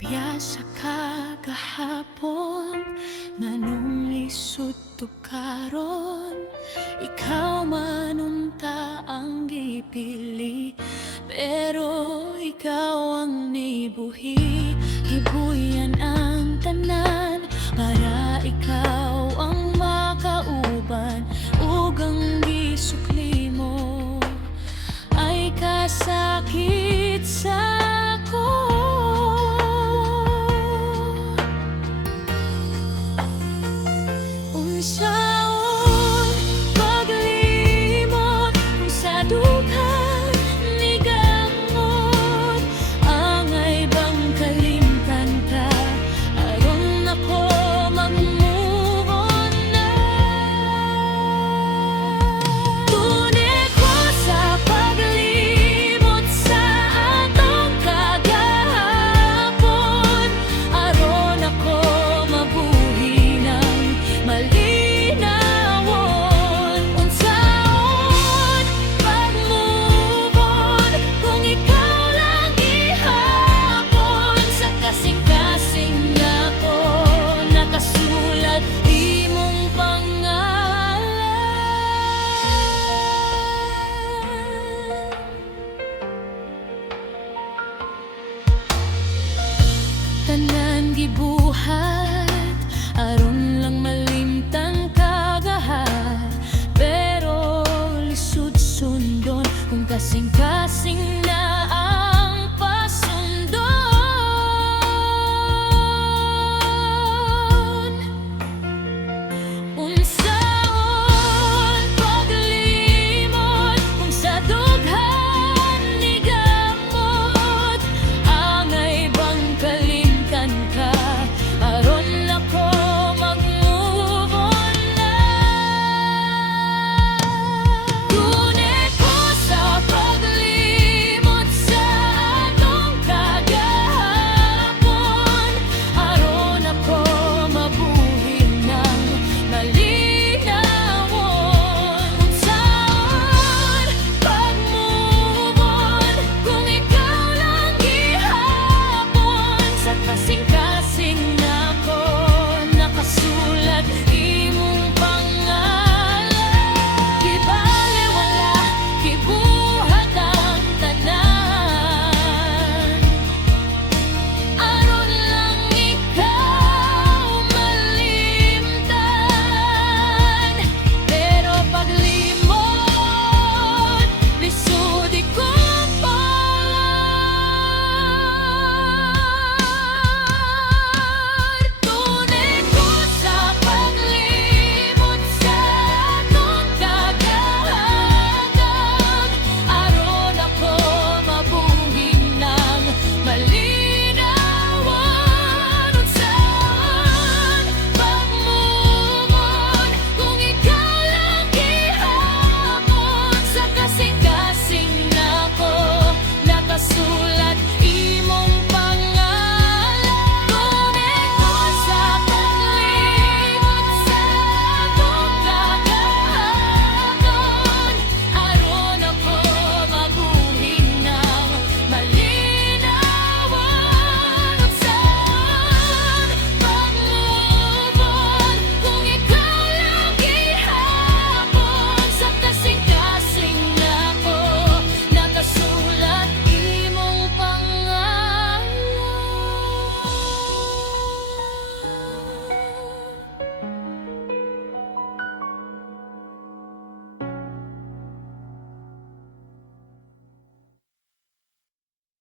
Biyasa ka kahapon, nganong lisod to karon. Ikaw manunta ang gipili, pero ikaw ang nibuhi. Gibuyan ang tanan para ikaw ang makauban, ug ang gisukli mo ay kasakit sa ko. Unsaon paglimot sa dughang nigamot, angay bang kalimtan ka aron ako mag-move on na. Tunay ko sa paglimot sa atong kagahapon, aron ako mabuhi ng malinawon. Unsaon pag-move on kung ikaw lang gihapon, sa kasing-kasing ako nakasulat imong pangalan. Tanan gibuhat